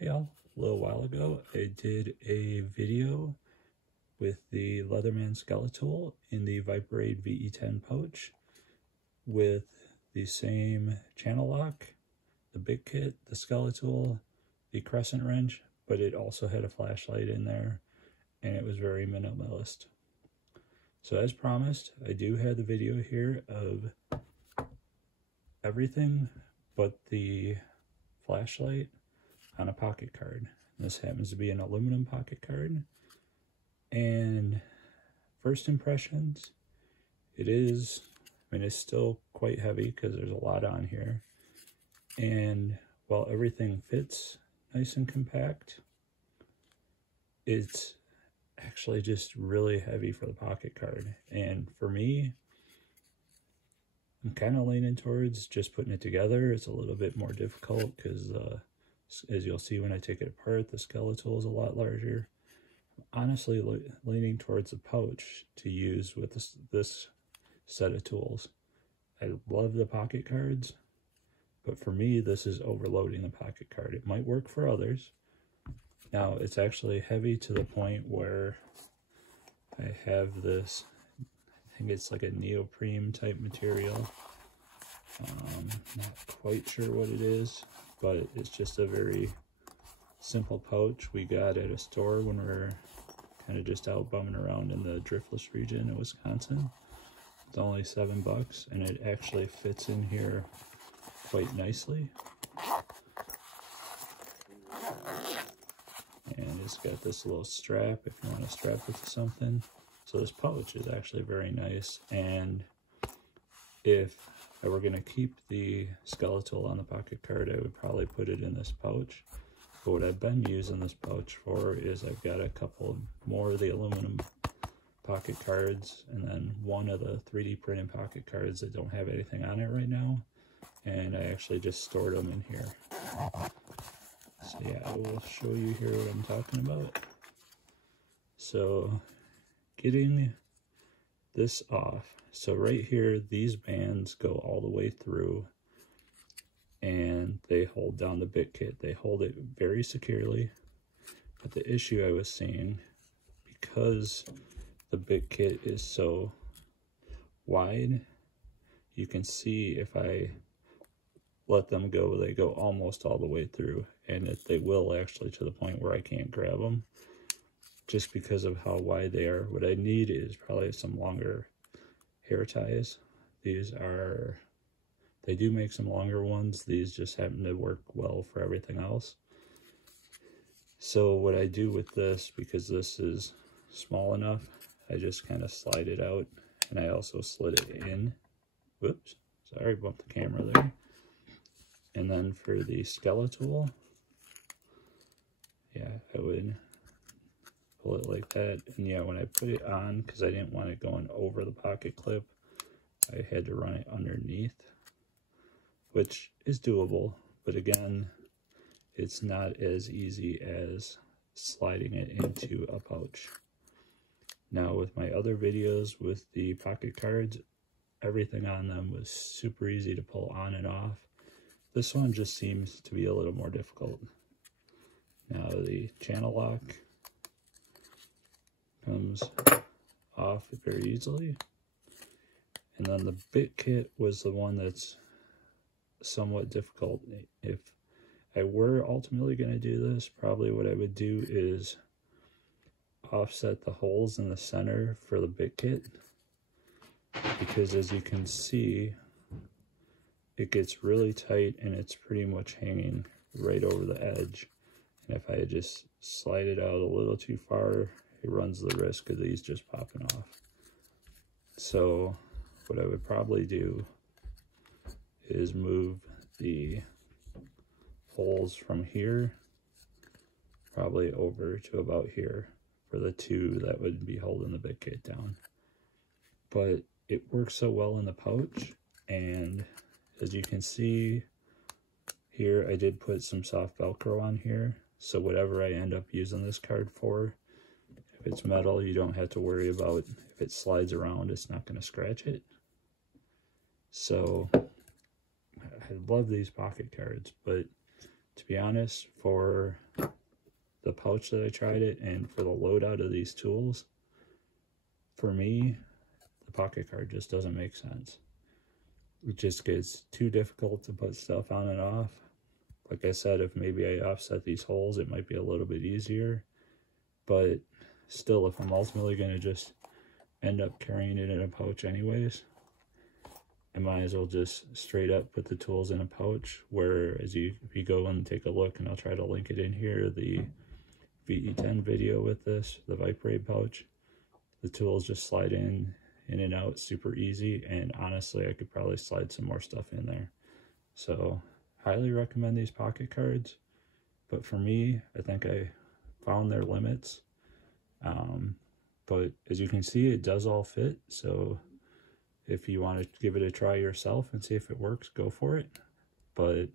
Hey all, a little while ago I did a video with the Leatherman Skeletool in the Viperade VE10 pouch with the same channel lock, the big kit, the Skeletool, the crescent wrench, but it also had a flashlight in there and it was very minimalist. So as promised, I do have the video here of everything but the flashlight on a pocket card. This happens to be an aluminum pocket card, and first impressions, it's still quite heavy because there's a lot on here, and while everything fits nice and compact, it's actually just really heavy for the pocket card. And for me, I'm kind of leaning towards just putting it together. It's a little bit more difficult because as you'll see when I take it apart, the Skeletool is a lot larger. I'm honestly leaning towards the pouch to use with this set of tools. I love the pocket cards, but for me, this is overloading the pocket card. It might work for others. Now, it's actually heavy to the point where I have this, I think it's like a neoprene type material. Not quite sure what it is, but it's just a very simple pouch we got at a store when we were kind of just out bumming around in the driftless region in Wisconsin. It's only $7 and it actually fits in here quite nicely. And it's got this little strap if you want to strap it to something. So this pouch is actually very nice, and if I were going to keep the Skeletool on the pocket card, I would probably put it in this pouch. But what I've been using this pouch for is I've got a couple more of the aluminum pocket cards and then one of the 3D printed pocket cards that don't have anything on it right now. And I actually just stored them in here. So yeah, I will show you here what I'm talking about. So getting this off. So right here, these bands go all the way through and they hold down the bit kit. They hold it very securely. But the issue I was seeing, because the bit kit is so wide, you can see if I let them go, they go almost all the way through, and they will actually to the point where I can't grab them just because of how wide they are. What I need is probably some longer hair ties. They do make some longer ones. These just happen to work well for everything else. So what I do with this, because this is small enough, I just kind of slide it out, and I also slid it in. Whoops, sorry, bumped the camera there. And then for the Skeletool, yeah, I would pull it like that. And yeah, when I put it on, because I didn't want it going over the pocket clip, I had to run it underneath, which is doable. But again, it's not as easy as sliding it into a pouch. Now with my other videos with the pocket cards, everything on them was super easy to pull on and off. This one just seems to be a little more difficult. Now the channel lock comes off very easily. And then the bit kit was the one that's somewhat difficult. If I were ultimately going to do this, probably what I would do is offset the holes in the center for the bit kit, because as you can see, it gets really tight and it's pretty much hanging right over the edge. And if I just slide it out a little too far, it runs the risk of these just popping off. So what I would probably do is move the holes from here probably over to about here for the two that would be holding the bit kit down. But it works so well in the pouch, and as you can see here, I did put some soft Velcro on here, so whatever I end up using this card for, if it's metal, you don't have to worry about if it slides around, it's not going to scratch it. So I love these pocket cards, but to be honest, for the pouch that I tried it and for the loadout of these tools, for me, the pocket card just doesn't make sense. It just gets too difficult to put stuff on and off. Like I said, if maybe I offset these holes, it might be a little bit easier. But still, if I'm ultimately going to just end up carrying it in a pouch anyways, I might as well just straight up put the tools in a pouch, where if you go and take a look, and I'll try to link it in here, the VE10 video with this, the Viperade pouch, the tools just slide in and out super easy, and honestly I could probably slide some more stuff in there. So highly recommend these pocket cards, but for me, I think I found their limits. But as you can see, it does all fit, so if you want to give it a try yourself and see if it works, go for it. But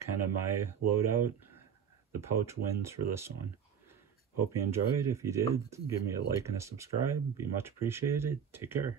kind of my loadout, the pouch wins for this one. Hope you enjoyed. If you did, give me a like and a subscribe. Be much appreciated. Take care.